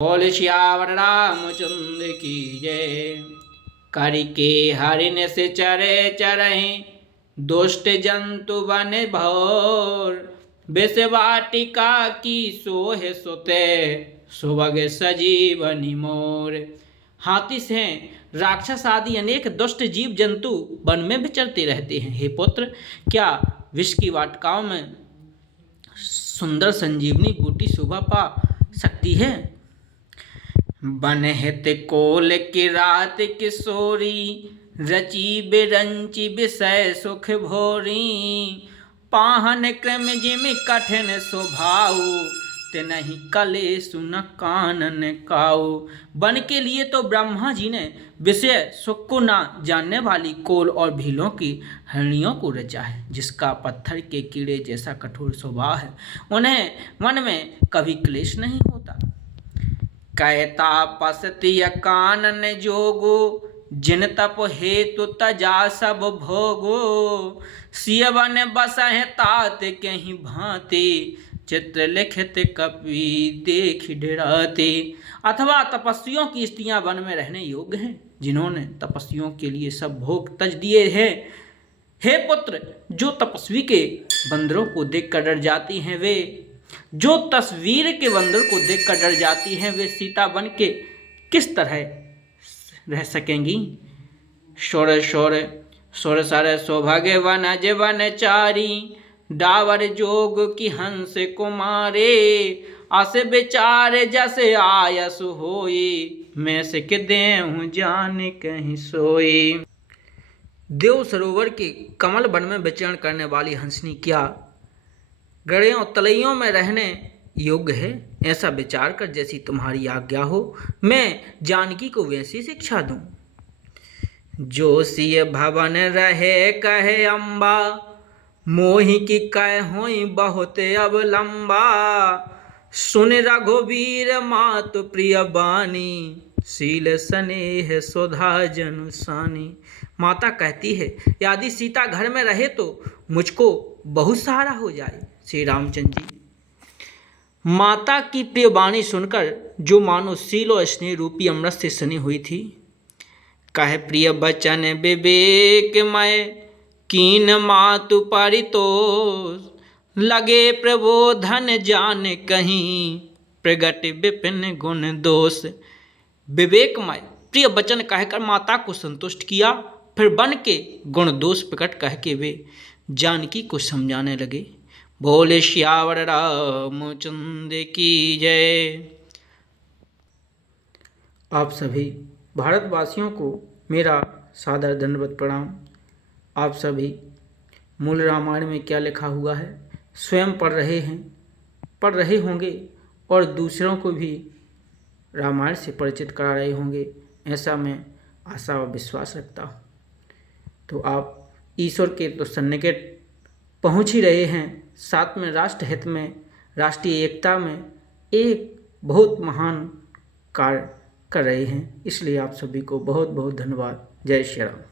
बोल श्यावर रामचंद्र की जय। करके हरिन से चरे चरहि दुष्ट जंतु बन भोर। विष वाटिका की सोहे सुते सुभग सजीवनि मोर। हाथी से राक्षस आदि अनेक दुष्ट जीव जंतु वन में विचरते रहते हैं। हे पुत्र, क्या विष की वाटिकाओं में सुंदर संजीवनी बूटी शोभा पा सकती है? बन हित कोल की रात किशोरी रची बिरंची विषय सुख भोरी। पाहन क्रम जिम कठिन स्वभाव तिनहि कले सुन कानन काऊ। वन के लिए तो ब्रह्मा जी ने विषय सुख को ना जानने वाली कोल और भीलों की हरणियों को रचा है, जिसका पत्थर के कीड़े जैसा कठोर स्वभाव है। उन्हें वन में कभी क्लेश नहीं होता। कहता पसति कानन जोगो जिन तप हेतु तजा सब भोगो। सियवन बसह तात कहीं भांति चित्र लिखित कपि देख डराते। अथवा तपस्वियों की स्त्रियां वन में रहने योग्य हैं, जिन्होंने तपस्वियों के लिए सब भोग तज दिए हैं। हे पुत्र, जो तपस्वी के बंदरों को देखकर डर जाती हैं, वे जो तस्वीर के बंदर को देखकर डर जाती हैं, वे सीता बन के किस तरह रह सकेंगी? शौर शौर सुर सर सौभाग्य वन अजवन चारी। डावर जोग की हंस कुमारे अस विचार जस आयस होई। मैं सिक देहूं जान कहीं सोई। देव सरोवर के कमल वन में विचरण करने वाली हंसनी क्या गड़ियों तलैयों में रहने योग्य है? ऐसा विचार कर जैसी तुम्हारी आज्ञा हो, मैं जानकी को वैसी शिक्षा दूं। जो सिय भवन रहे कहे अम्बा मोहि की कह होई बहुत अब लंबा। सुन रघुवीर मातु प्रिय बानी शील स्नेह सुधा जनुसानी। माता कहती है, यदि सीता घर में रहे तो मुझको बहुत सहारा हो जाए। श्री रामचंद्र जी, माता की प्रिय वाणी सुनकर जो मानो शील और स्नेह रूपी अमृत से सनी हुई थी, कहे प्रिय बचन विवेकमय कीन मातु परितोष। लगे प्रबोधन जान कहीं प्रगट विपिन गुण दोष। विवेकमय प्रिय वचन कहकर माता को संतुष्ट किया, फिर बन के गुण दोष प्रकट कह के वे जानकी को समझाने लगे। बोले श्यावर रामचंद्र की जय। आप सभी भारतवासियों को मेरा सादर दंडवत प्रणाम। आप सभी मूल रामायण में क्या लिखा हुआ है स्वयं पढ़ रहे होंगे और दूसरों को भी रामायण से परिचित करा रहे होंगे, ऐसा मैं आशा और विश्वास रखता हूँ। तो आप ईश्वर के तो सन्निकट पहुँच ही रहे हैं, साथ में राष्ट्र हित में, राष्ट्रीय एकता में एक बहुत महान कार्य कर रहे हैं। इसलिए आप सभी को बहुत बहुत धन्यवाद। जय श्री राम।